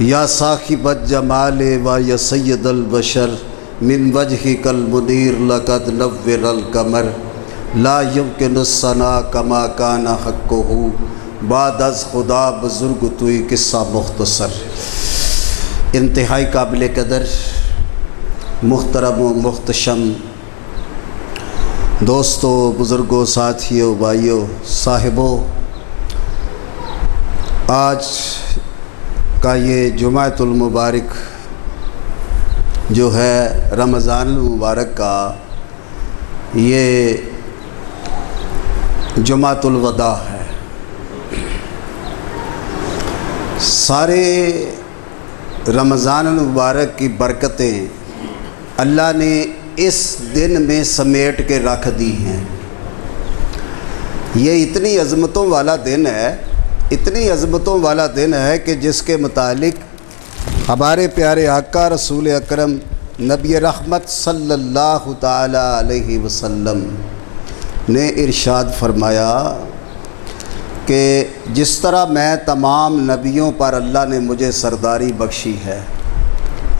یا صاحب الجمال و یا سید البشر من وجهک المنیر لقد نور القمر لا یمکن الثناء کما کان حقہ بعد از خدا بزرگ توئی قصہ مختصر۔ انتہائی قابل قدر محترم و محتشم دوستو، بزرگوں، ساتھیوں، بھائیوں، صاحبوں، آج کا یہ جمعۃ المبارک جو ہے رمضان المبارک کا یہ جمعۃ الوداع ہے۔ سارے رمضان المبارک کی برکتیں اللہ نے اس دن میں سمیٹ کے رکھ دی ہیں۔ یہ اتنی عظمتوں والا دن ہے، اتنی عظمتوں والا دن ہے کہ جس کے متعلق ہمارے پیارے آقا رسول اکرم نبی رحمت صلی اللہ تعالی علیہ وسلم نے ارشاد فرمایا کہ جس طرح میں تمام نبیوں پر اللہ نے مجھے سرداری بخشی ہے،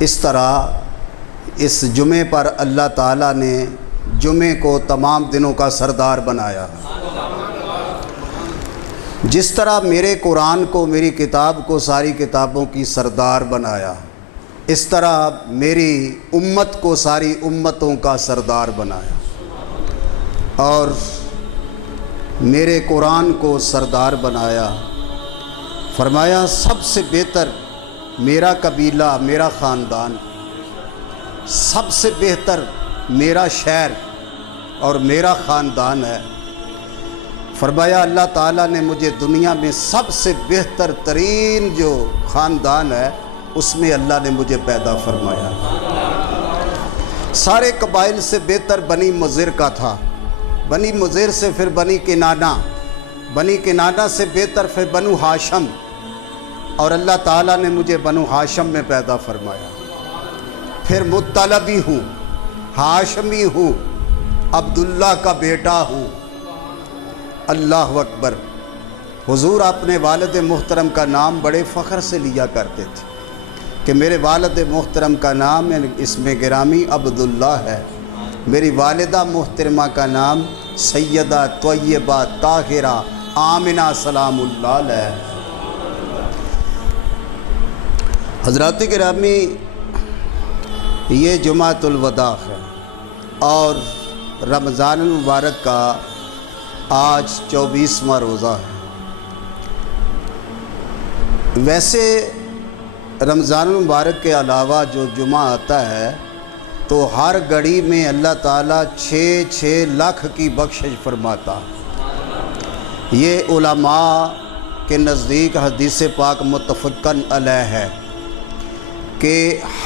اس طرح اس جمعے پر اللہ تعالیٰ نے جمعے کو تمام دنوں کا سردار بنایا۔ جس طرح میرے قرآن کو، میری کتاب کو ساری کتابوں کی سردار بنایا، اس طرح میری امت کو ساری امتوں کا سردار بنایا، اور میرے قرآن کو سردار بنایا۔ فرمایا سب سے بہتر میرا قبیلہ، میرا خاندان، سب سے بہتر میرا شہر اور میرا خاندان ہے۔ فرمایا اللہ تعالیٰ نے مجھے دنیا میں سب سے بہتر ترین جو خاندان ہے اس میں اللہ نے مجھے پیدا فرمایا۔ سارے قبائل سے بہتر بنی مضر کا تھا، بنی مضر سے پھر بنی کنانہ، بنی کنانہ سے بہتر پھر بنو ہاشم، اور اللہ تعالیٰ نے مجھے بنو ہاشم میں پیدا فرمایا۔ پھر مطلبی ہوں، ہاشمی ہوں، عبداللہ کا بیٹا ہوں۔ اللہ اکبر۔ حضور اپنے والد محترم کا نام بڑے فخر سے لیا کرتے تھے کہ میرے والد محترم کا نام اسم گرامی عبداللہ ہے، میری والدہ محترمہ کا نام سیدہ طیبہ طاہرہ آمنہ سلام اللہ علیہ۔ حضرات گرامی، یہ جمعۃ الوداع ہے اور رمضان المبارک کا آج 24واں روزہ ہے۔ ویسے رمضان المبارک کے علاوہ جو جمعہ آتا ہے تو ہر گھڑی میں اللہ تعالیٰ 6 لاکھ کی بخشش فرماتا۔ یہ علماء کے نزدیک حدیث پاک متفقن علیہ ہے کہ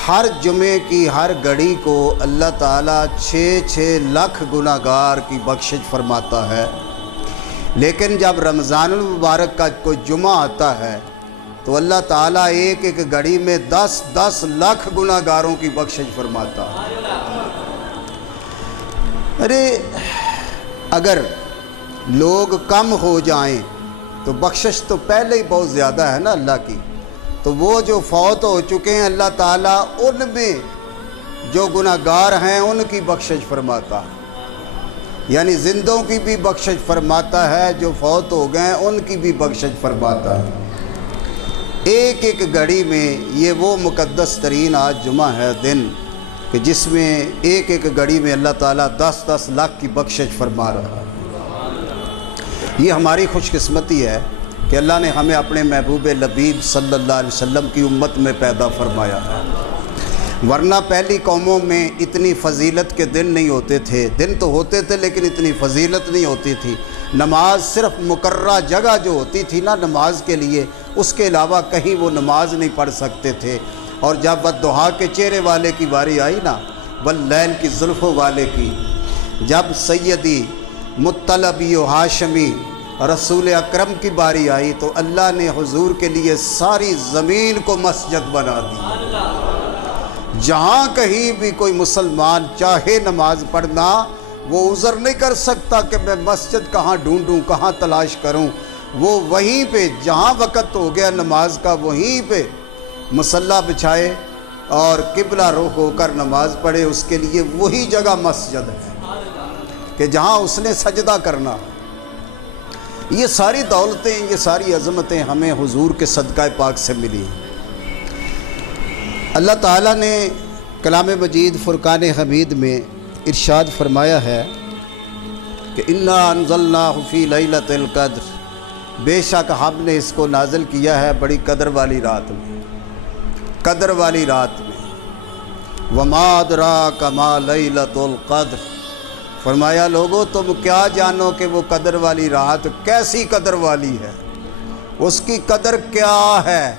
ہر جمعے کی ہر گھڑی کو اللہ تعالیٰ 6 لاکھ گناہگار کی بخشش فرماتا ہے۔ لیکن جب رمضان المبارک کا کوئی جمعہ آتا ہے تو اللہ تعالیٰ ایک گھڑی میں 10 لاکھ گناہگاروں کی بخشش فرماتا ہے۔ ارے اگر لوگ کم ہو جائیں تو بخشش تو پہلے ہی بہت زیادہ ہے نا اللہ کی، تو وہ جو فوت ہو چکے ہیں اللہ تعالیٰ ان میں جو گناہگار ہیں ان کی بخشش فرماتا ہے، یعنی زندوں کی بھی بخشش فرماتا ہے، جو فوت ہو گئے ہیں ان کی بھی بخشش فرماتا ہے۔ ایک گھڑی میں یہ وہ مقدس ترین آج جمعہ ہے دن کہ جس میں ایک گھڑی میں اللہ تعالیٰ 10 لاکھ کی بخشش فرما رہا ہے۔ یہ ہماری خوش قسمتی ہے کہ اللہ نے ہمیں اپنے محبوب لبیب صلی اللہ علیہ وسلم کی امت میں پیدا فرمایا ہے، ورنہ پہلی قوموں میں اتنی فضیلت کے دن نہیں ہوتے تھے۔ دن تو ہوتے تھے لیکن اتنی فضیلت نہیں ہوتی تھی۔ نماز صرف مقررہ جگہ جو ہوتی تھی نا نماز کے لیے، اس کے علاوہ کہیں وہ نماز نہیں پڑھ سکتے تھے۔ اور جب والضحیٰ کے چہرے والے کی باری آئی نا، واللیل کی زلفوں والے کی، جب سیدی مطلبی و ہاشمی رسول اکرم کی باری آئی تو اللہ نے حضور کے لیے ساری زمین کو مسجد بنا دی۔ جہاں کہیں بھی کوئی مسلمان چاہے نماز پڑھنا، وہ عذر نہیں کر سکتا کہ میں مسجد کہاں ڈھونڈوں، کہاں تلاش کروں۔ وہ وہیں پہ جہاں وقت ہو گیا نماز کا، وہیں پہ مسلح بچھائے اور قبلہ رخ ہو کر نماز پڑھے، اس کے لیے وہی جگہ مسجد ہے کہ جہاں اس نے سجدہ کرنا۔ یہ ساری دولتیں، یہ ساری عظمتیں ہمیں حضور کے صدقہ پاک سے ملی۔ اللہ تعالیٰ نے کلام مجید فرقان حمید میں ارشاد فرمایا ہے کہ انا انزلناہ فی لیلۃ القدر، بے شک ہم نے اس کو نازل کیا ہے بڑی قدر والی رات میں، قدر والی رات میں۔ وما ادراک ما لیلۃ القدر، فرمایا لوگو تم کیا جانو کہ وہ قدر والی رات کیسی قدر والی ہے، اس کی قدر کیا ہے۔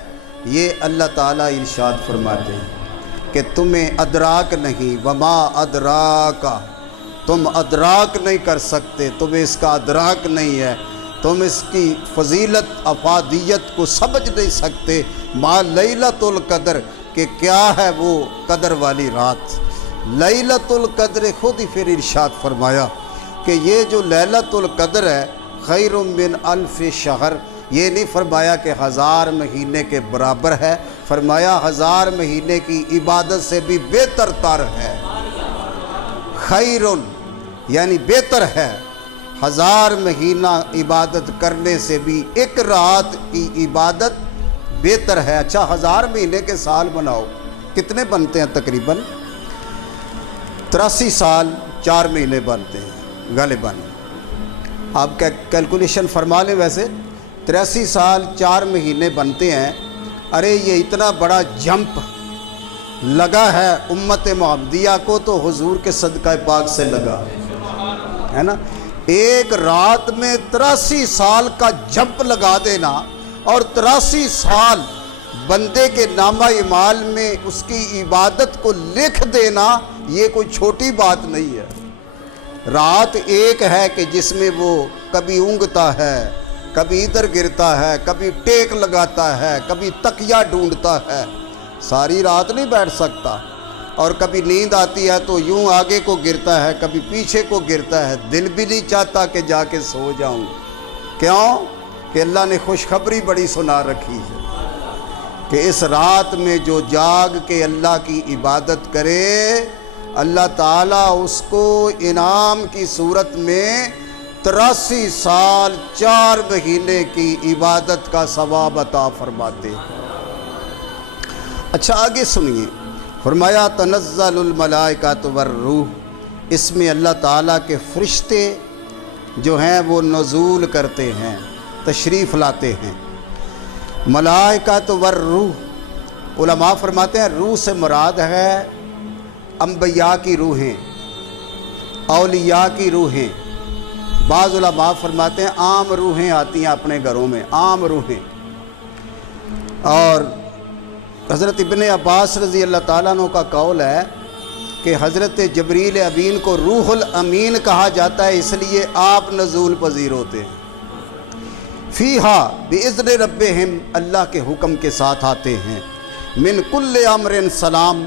یہ اللہ تعالیٰ ارشاد فرماتے ہیں کہ تمہیں ادراک نہیں، وما ادراکا، تم ادراک نہیں کر سکتے، تمہیں اس کا ادراک نہیں ہے، تم اس کی فضیلت افادیت کو سمجھ نہیں سکتے۔ ما لیلۃ القدر، کہ کیا ہے وہ قدر والی رات۔ لیلۃ القدر خود ہی پھر ارشاد فرمایا کہ یہ جو لیلۃ القدر ہے خیر من الف شہر، یہ نہیں فرمایا کہ 1000 مہینے کے برابر ہے، فرمایا 1000 مہینے کی عبادت سے بھی بہتر تر ہے۔ خیر یعنی بہتر ہے، 1000 مہینہ عبادت کرنے سے بھی ایک رات کی عبادت بہتر ہے۔ اچھا 1000 مہینے کے سال بناؤ، کتنے بنتے ہیں؟ تقریباً 83 سال 4 مہینے بنتے ہیں غالباً۔ آپ کیلکولیشن فرما لیں، ویسے 83 سال 4 مہینے بنتے ہیں۔ ارے یہ اتنا بڑا جمپ لگا ہے امت محمدیہ کو تو حضور کے صدقہ پاک سے لگا ہے نا۔ ایک رات میں 83 سال کا جمپ لگا دینا اور 83 سال بندے کے نامہ اعمال میں اس کی عبادت کو لکھ دینا، یہ کوئی چھوٹی بات نہیں ہے۔ رات ایک ہے کہ جس میں وہ کبھی اونگتا ہے، کبھی ادھر گرتا ہے، کبھی ٹیک لگاتا ہے، کبھی تکیہ ڈھونڈتا ہے، ساری رات نہیں بیٹھ سکتا، اور کبھی نیند آتی ہے تو یوں آگے کو گرتا ہے، کبھی پیچھے کو گرتا ہے، دل بھی نہیں چاہتا کہ جا کے سو جاؤں۔ کیوں؟ کہ اللہ نے خوشخبری بڑی سنا رکھی ہے کہ اس رات میں جو جاگ کے اللہ کی عبادت کرے، اللہ تعالیٰ اس کو انعام کی صورت میں 83 سال 4 مہینے کی عبادت کا ثواب عطا فرماتے ہیں۔ اچھا آگے سنیے، فرمایا تنزل الملائکۃ والروح، اس میں اللہ تعالیٰ کے فرشتے جو ہیں وہ نزول کرتے ہیں، تشریف لاتے ہیں۔ ملائکۃ والروح، علماء فرماتے ہیں روح سے مراد ہے انبیاء کی روحیں، اولیاء کی روحیں۔ بعض علماء فرماتے ہیں عام روحیں آتی ہیں اپنے گھروں میں، عام روحیں۔ اور حضرت ابن عباس رضی اللہ تعالیٰ عنہ کا قول ہے کہ حضرت جبریل امین کو روح الامین کہا جاتا ہے، اس لیے آپ نزول پذیر ہوتے ہیں۔ فیہا بِإِذْنِ رَبِّهِمْ، اللہ کے حکم کے ساتھ آتے ہیں۔ من کل امر سلام،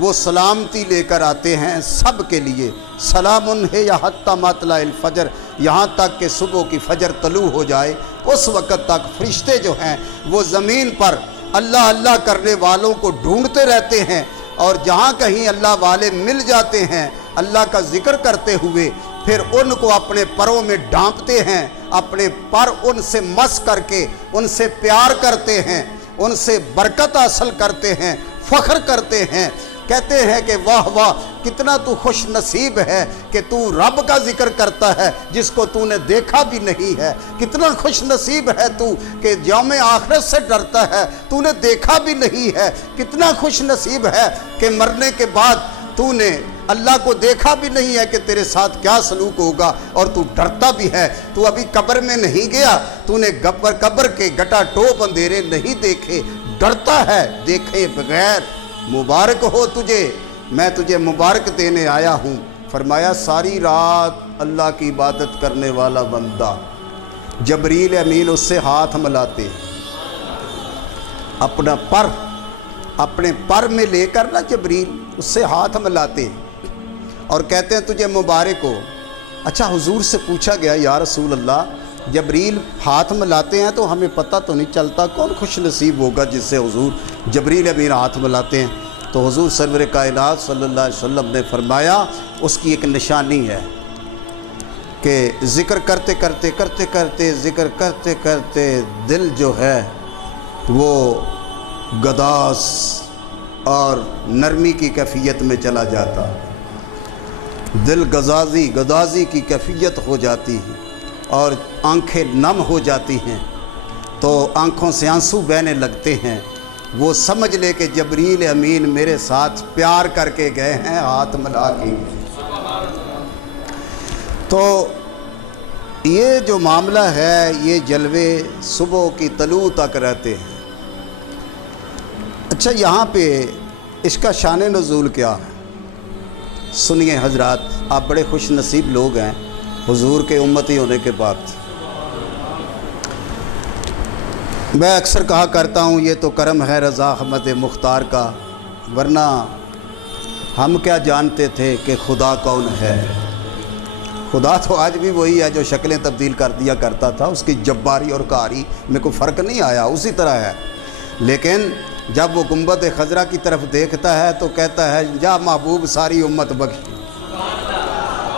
وہ سلامتی لے کر آتے ہیں سب کے لیے۔ سلام ہے یا حتی مطلع الفجر، یہاں تک کہ صبح کی فجر طلوع ہو جائے، اس وقت تک فرشتے جو ہیں وہ زمین پر اللہ اللہ کرنے والوں کو ڈھونڈتے رہتے ہیں، اور جہاں کہیں اللہ والے مل جاتے ہیں اللہ کا ذکر کرتے ہوئے، پھر ان کو اپنے پروں میں ڈھانپتے ہیں، اپنے پر ان سے مس کر کے ان سے پیار کرتے ہیں، ان سے برکت حاصل کرتے ہیں، فخر کرتے ہیں، کہتے ہیں کہ واہ واہ کتنا تو خوش نصیب ہے کہ تو رب کا ذکر کرتا ہے جس کو تو نے دیکھا بھی نہیں ہے، کتنا خوش نصیب ہے تو کہ یوم آخرت سے ڈرتا ہے، تو نے دیکھا بھی نہیں ہے، کتنا خوش نصیب ہے کہ مرنے کے بعد تو نے اللہ کو دیکھا بھی نہیں ہے کہ تیرے ساتھ کیا سلوک ہوگا، اور تو ڈرتا بھی ہے، تو ابھی قبر میں نہیں گیا، تو نے قبر کے گٹا ٹوپ اندھیرے نہیں دیکھے، ڈرتا ہے دیکھے بغیر۔ مبارک ہو تجھے، میں تجھے مبارک دینے آیا ہوں۔ فرمایا ساری رات اللہ کی عبادت کرنے والا بندہ، جبریل امین اس سے ہاتھ ملاتے، اپنے پر میں لے کر نا جبریل اس سے ہاتھ ملاتے اور کہتے ہیں تجھے مبارک ہو۔ اچھا حضور سے پوچھا گیا یا رسول اللہ جبریل ہاتھ ملاتے ہیں تو ہمیں پتہ تو نہیں چلتا کون خوش نصیب ہوگا جس سے حضور جبریل امین ہاتھ ملاتے ہیں. تو حضور سرور کائنات صلی اللہ علیہ وسلم نے فرمایا اس کی ایک نشانی ہے کہ ذکر کرتے کرتے ذکر کرتے کرتے دل جو ہے وہ گداس اور نرمی کی کیفیت میں چلا جاتا. دل گدازی کی کیفیت ہو جاتی ہے اور آنکھیں نم ہو جاتی ہیں تو آنکھوں سے آنسو بہنے لگتے ہیں. وہ سمجھ لے کہ جبریل امین میرے ساتھ پیار کر کے گئے ہیں ہاتھ ملا کے. تو یہ جو معاملہ ہے یہ جلوے صبح کی طلوع تک رہتے ہیں. اچھا یہاں پہ اس کا شان نزول کیا ہے سنیے حضرات. آپ بڑے خوش نصیب لوگ ہیں حضور کے امتی ہونے کے بعد. میں اکثر کہا کرتا ہوں یہ تو کرم ہے رضا احمد مختار کا، ورنہ ہم کیا جانتے تھے کہ خدا کون ہے. خدا تو آج بھی وہی ہے جو شکلیں تبدیل کر دیا کرتا تھا. اس کی جباری اور قہری میں کوئی فرق نہیں آیا، اسی طرح ہے. لیکن جب وہ گنبد خضرا کی طرف دیکھتا ہے تو کہتا ہے جا محبوب ساری امت بخش.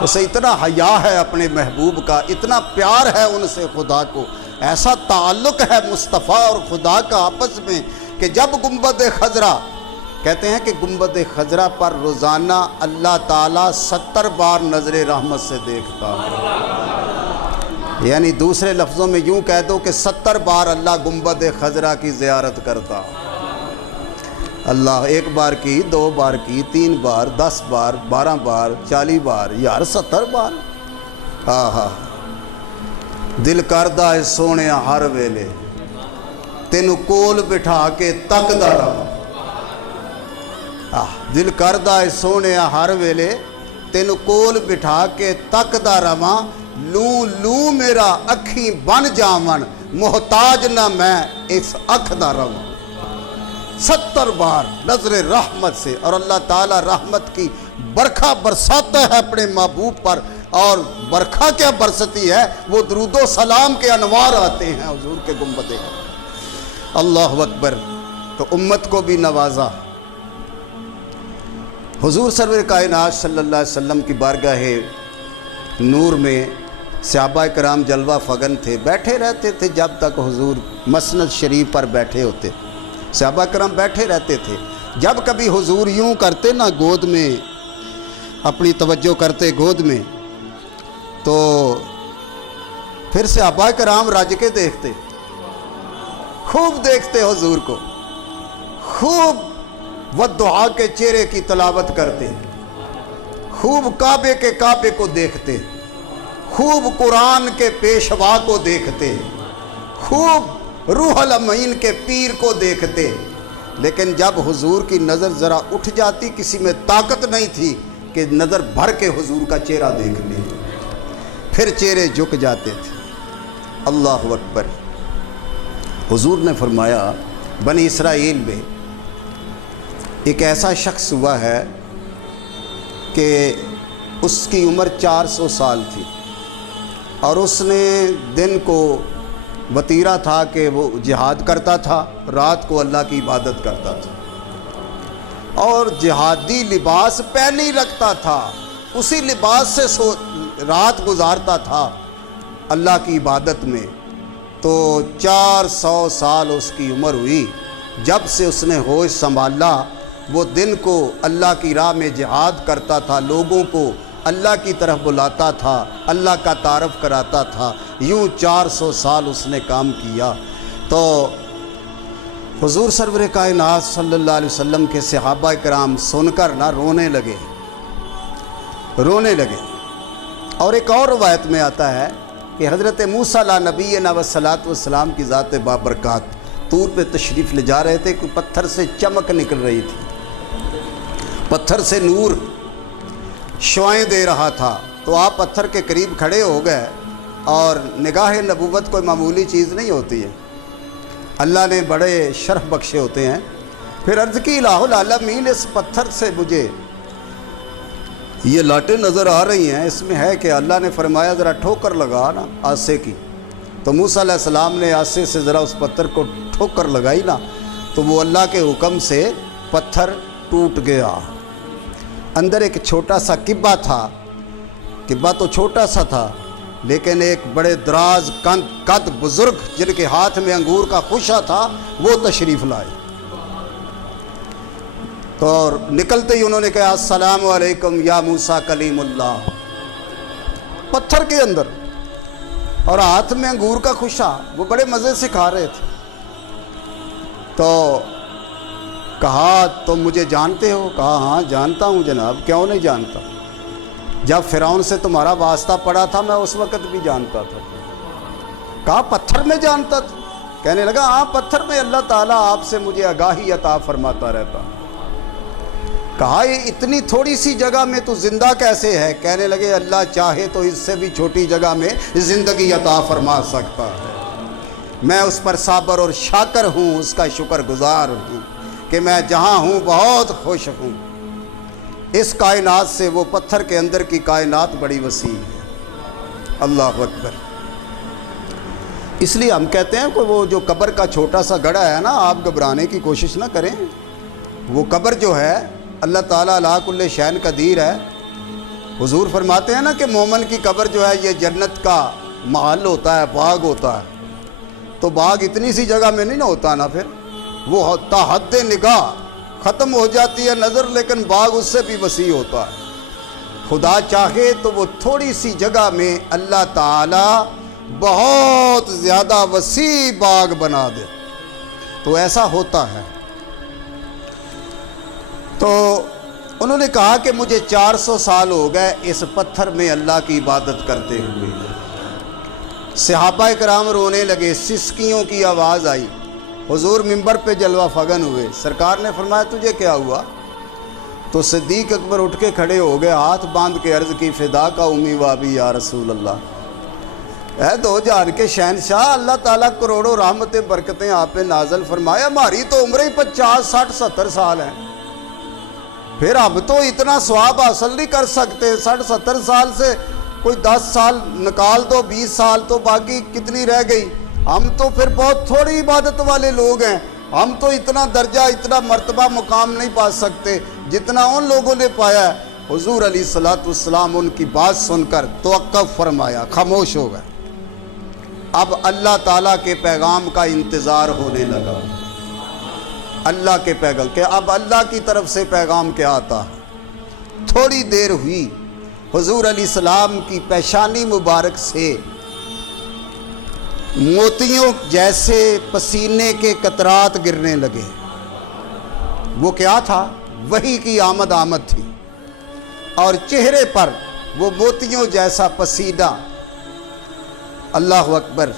اسے اتنا حیا ہے اپنے محبوب کا، اتنا پیار ہے ان سے خدا کو، ایسا تعلق ہے مصطفیٰ اور خدا کا آپس میں کہ جب گنبد خضرا کہتے ہیں کہ گنبد خضرا پر روزانہ اللہ تعالیٰ 70 بار نظر رحمت سے دیکھتا. یعنی دوسرے لفظوں میں یوں کہہ دو کہ 70 بار اللہ گنبد خضرا کی زیارت کرتا. اللہ 1 بار کی، 2 بار کی، 3 بار، 10 بار، 12 بار، 40 بار، یار 70 بار. آہا دل کردہ ہے سونے ہر ویلے تینو کول بٹھا کے تکدا رہا. دل کردہ ہے سونے ہر ویلے تینو کول بٹھا کے تکدا رہا. لوں لوں میرا اکھیں بن جاون محتاج نہ میں اس اکھ دا رہا. 70 بار نظر رحمت سے. اور اللہ تعالیٰ رحمت کی برکھا برساتا ہے اپنے محبوب پر. اور برکھا کیا برستی ہے، وہ درود و سلام کے انوار آتے ہیں حضور کے گنبد. اللہ اکبر. تو امت کو بھی نوازا. حضور سرور کائنات صلی اللہ علیہ وسلم کی بارگاہ نور میں صحابہ کرام جلوہ فگن تھے، بیٹھے رہتے تھے جب تک حضور مسند شریف پر بیٹھے ہوتے. صحابہ کرام بیٹھے رہتے تھے. جب کبھی حضور یوں کرتے نا گود میں اپنی توجہ کرتے گود میں تو پھر صحابہ کرام رج کے دیکھتے، خوب دیکھتے حضور کو، خوب والدعا کے چہرے کی تلاوت کرتے، خوب کعبے کے کعبے کو دیکھتے، خوب قرآن کے پیشوا کو دیکھتے، خوب روح الامین کے پیر کو دیکھتے. لیکن جب حضور کی نظر ذرا اٹھ جاتی، کسی میں طاقت نہیں تھی کہ نظر بھر کے حضور کا چہرہ دیکھ لے، پھر چہرے جھک جاتے تھے. اللہ اکبر. حضور نے فرمایا بنی اسرائیل میں ایک ایسا شخص ہوا ہے کہ اس کی عمر 400 سال تھی اور اس نے دن کو وطیرہ تھا کہ وہ جہاد کرتا تھا، رات کو اللہ کی عبادت کرتا تھا اور جہادی لباس پہن ہی رکھتا تھا، اسی لباس سے رات گزارتا تھا اللہ کی عبادت میں. تو 400 سال اس کی عمر ہوئی جب سے اس نے ہوش سنبھالا. وہ دن کو اللہ کی راہ میں جہاد کرتا تھا، لوگوں کو اللہ کی طرف بلاتا تھا، اللہ کا تعارف کراتا تھا. یوں 400 سال اس نے کام کیا. تو حضور سرور کائنات صلی اللہ علیہ وسلم کے صحابہ کرام سن کر نہ رونے لگے. اور ایک اور روایت میں آتا ہے کہ حضرت موسیٰ علیہ نبینا والصلاۃ والسلام کی ذات بابرکات طور پہ تشریف لے جا رہے تھے کہ پتھر سے چمک نکل رہی تھی، پتھر سے نور شعائیں دے رہا تھا. تو آپ پتھر کے قریب کھڑے ہو گئے اور نگاہ نبوت کوئی معمولی چیز نہیں ہوتی ہے، اللہ نے بڑے شرف بخشے ہوتے ہیں. پھر عرض کی الہ العالمین اس پتھر سے مجھے یہ لاٹیں نظر آ رہی ہیں، اس میں ہے کہ اللہ نے فرمایا ذرا ٹھوکر لگا نا آسے کی. تو موسیٰ علیہ السلام نے آسے سے ذرا اس پتھر کو ٹھوکر لگائی نا، تو وہ اللہ کے حکم سے پتھر ٹوٹ گیا۔ اندر ایک چھوٹا سا کبا تھا، کبا تو چھوٹا سا تھا لیکن ایک بڑے دراز قد بزرگ جن کے ہاتھ میں انگور کا خوشہ تھا وہ تشریف لائے۔ تو اور نکلتے ہی انہوں نے کہا السلام علیکم یا موسیٰ کلیم اللہ، پتھر کے اندر اور ہاتھ میں انگور کا خوشہ، وہ بڑے مزے سے کھا رہے تھے۔ تو کہا تم مجھے جانتے ہو؟ کہا ہاں جانتا ہوں جناب، کیوں نہیں جانتا، جب فرعون سے تمہارا واسطہ پڑا تھا میں اس وقت بھی جانتا تھا۔ کہا پتھر میں جانتا تھا؟ کہنے لگا ہاں پتھر میں اللہ تعالیٰ آپ سے مجھے آگاہی عطا فرماتا رہتا۔ کہا یہ اتنی تھوڑی سی جگہ میں تو زندہ کیسے ہے؟ کہنے لگے اللہ چاہے تو اس سے بھی چھوٹی جگہ میں زندگی عطا فرما سکتا ہے، میں اس پر صابر اور شاکر ہوں، اس کا شکر گزار ہوں کہ میں جہاں ہوں بہت خوش ہوں۔ اس کائنات سے وہ پتھر کے اندر کی کائنات بڑی وسیع ہے۔ اللہ اکبر۔ اس لیے ہم کہتے ہیں کہ وہ جو قبر کا چھوٹا سا گڑھا ہے نا، آپ گھبرانے کی کوشش نہ کریں، وہ قبر جو ہے اللہ تعالیٰ علی کل شیء قدیر ہے۔ حضور فرماتے ہیں نا کہ مومن کی قبر جو ہے یہ جنت کا محل ہوتا ہے، باغ ہوتا ہے، تو باغ اتنی سی جگہ میں نہیں ہوتا نا، پھر وہ تا حد نگاہ ختم ہو جاتی ہے نظر، لیکن باغ اس سے بھی وسیع ہوتا ہے۔ خدا چاہے تو وہ تھوڑی سی جگہ میں اللہ تعالیٰ بہت زیادہ وسیع باغ بنا دے، تو ایسا ہوتا ہے۔ تو انہوں نے کہا کہ مجھے 400 سال ہو گئے اس پتھر میں اللہ کی عبادت کرتے ہوئے۔ صحابہ کرام رونے لگے، سسکیوں کی آواز آئی، حضور منبر پہ جلوہ فغن ہوئے۔ سرکار نے فرمایا تجھے کیا ہوا؟ تو صدیق اکبر اٹھ کے کھڑے ہو گئے، ہاتھ باندھ کے عرض کی فدا کا امی و ابی یا رسول اللہ، اے دو جہان کے شہنشاہ، اللہ تعالیٰ کروڑوں رحمتیں برکتیں آپ پہ نازل فرمایا، ہماری تو عمریں ہی 50 60 70 سال ہیں، پھر اب تو اتنا ثواب حاصل نہیں کر سکتے، 60 70 سال سے کوئی 10 سال نکال دو، 20 سال تو باقی کتنی رہ گئی، ہم تو پھر بہت تھوڑی عبادت والے لوگ ہیں، ہم تو اتنا درجہ اتنا مرتبہ مقام نہیں پا سکتے جتنا ان لوگوں نے پایا ہے۔ حضور علیہ السلام ان کی بات سن کر توقف فرمایا، خاموش ہو گئے۔ اب اللہ تعالیٰ کے پیغام کا انتظار ہونے لگا، اللہ کے پیغام کہ اب اللہ کی طرف سے پیغام کیا آتا۔ تھوڑی دیر ہوئی، حضور علیہ السلام کی پیشانی مبارک سے موتیوں جیسے پسینے کے قطرات گرنے لگے۔ وہ کیا تھا؟ وحی کی آمد تھی، اور چہرے پر وہ موتیوں جیسا پسینہ۔ اللہ اکبر۔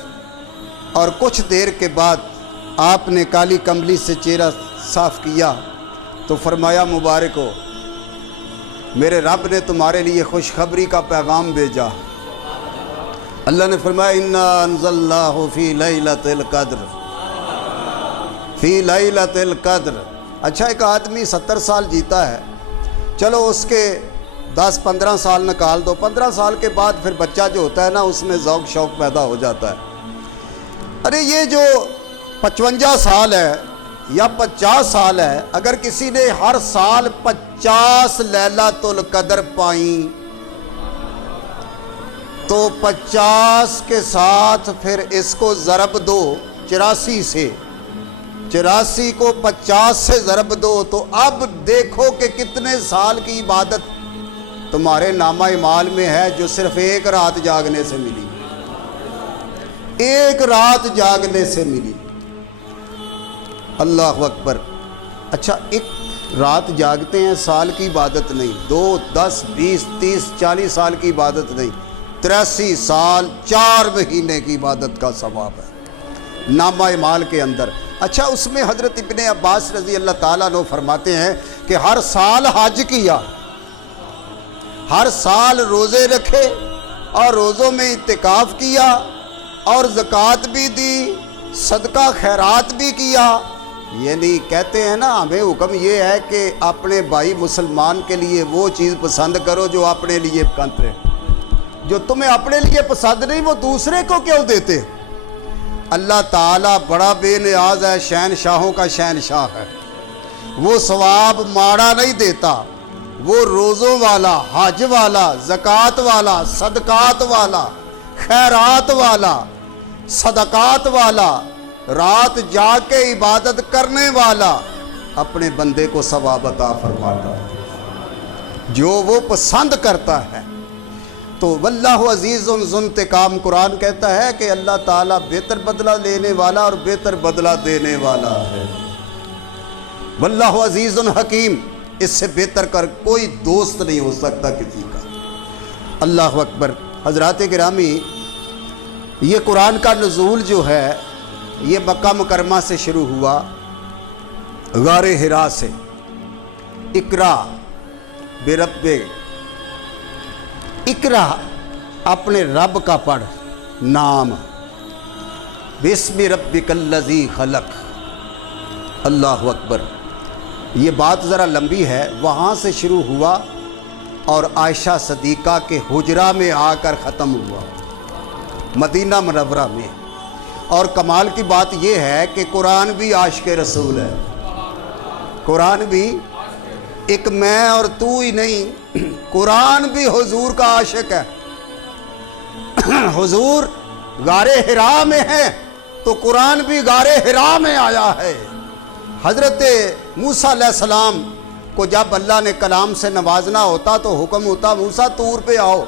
اور کچھ دیر کے بعد آپ نے کالی کمبلی سے چہرہ صاف کیا تو فرمایا مبارک ہو، میرے رب نے تمہارے لیے خوشخبری کا پیغام بھیجا۔ اللہ نے فرمایا انا انزلناہ فی لیلۃ القدر، فی لیلۃ القدر۔ اچھا ایک آدمی 70 سال جیتا ہے، چلو اس کے 10-15 سال نکال دو، 15 سال کے بعد پھر بچہ جو ہوتا ہے نا اس میں ذوق شوق پیدا ہو جاتا ہے۔ ارے یہ جو 55 سال ہے یا 50 سال ہے، اگر کسی نے ہر سال 50 لیلۃ القدر پائیں تو 50 کے ساتھ پھر اس کو ضرب دو 84 سے، 84 کو 50 سے ضرب دو تو اب دیکھو کہ کتنے سال کی عبادت تمہارے نامہ اعمال میں ہے جو صرف ایک رات جاگنے سے ملی، ایک رات جاگنے سے ملی۔ اللہ اکبر۔ اچھا ایک رات جاگتے ہیں، سال کی عبادت نہیں، 2 10 20 30 40 سال کی عبادت نہیں، 83 سال 4 مہینے کی عبادت کا ثواب ہے نامہ اعمال کے اندر۔ اچھا اس میں حضرت ابن عباس رضی اللہ تعالیٰ عنہ فرماتے ہیں کہ ہر سال حج کیا، ہر سال روزے رکھے اور روزوں میں اعتکاف کیا اور زکوٰۃ بھی دی، صدقہ خیرات بھی کیا۔ یعنی کہتے ہیں نا ہمیں حکم یہ ہے کہ اپنے بھائی مسلمان کے لیے وہ چیز پسند کرو جو اپنے لیے پسند ہے، جو تمہیں اپنے لیے پسند نہیں وہ دوسرے کو کیوں دیتے؟ اللہ تعالیٰ بڑا بے نیاز ہے، شہنشاہوں کا شہنشاہ ہے، وہ ثواب ماڑا نہیں دیتا، وہ روزوں والا، حج والا، زکوٰۃ والا، صدقات والا، خیرات والا، صدقات والا، رات جاگ کے عبادت کرنے والا اپنے بندے کو ثواب عطا فرماتا ہے جو وہ پسند کرتا ہے۔ تو واللہ عزیز ذو انتقام، قرآن کہتا ہے کہ اللہ تعالیٰ بہتر بدلہ لینے والا اور بہتر بدلہ دینے والا ہے۔ واللہ عزیز حکیم، اس سے بہتر کر کوئی دوست نہیں ہو سکتا کسی کا۔ اللہ اکبر۔ حضرات گرامی، یہ قرآن کا نزول جو ہے یہ مکہ مکرمہ سے شروع ہوا، غار حرا سے۔ اقرا برب، اقرا اپنے رب کا پڑھ، نام، بسم ربک الذی خلق۔ اللہ اکبر۔ یہ بات ذرا لمبی ہے، وہاں سے شروع ہوا اور عائشہ صدیقہ کے حجرہ میں آ کر ختم ہوا، مدینہ منورہ میں۔ اور کمال کی بات یہ ہے کہ قرآن بھی عاشق رسول ہے، قرآن بھی، ایک میں اور تو ہی نہیں، قرآن بھی حضور کا عاشق ہے۔ حضور غار حرا میں ہے تو قرآن بھی غار حرا میں آیا ہے۔ حضرت موسیٰ علیہ السلام کو جب اللہ نے کلام سے نوازنا ہوتا تو حکم ہوتا موسیٰ طور پہ آؤ،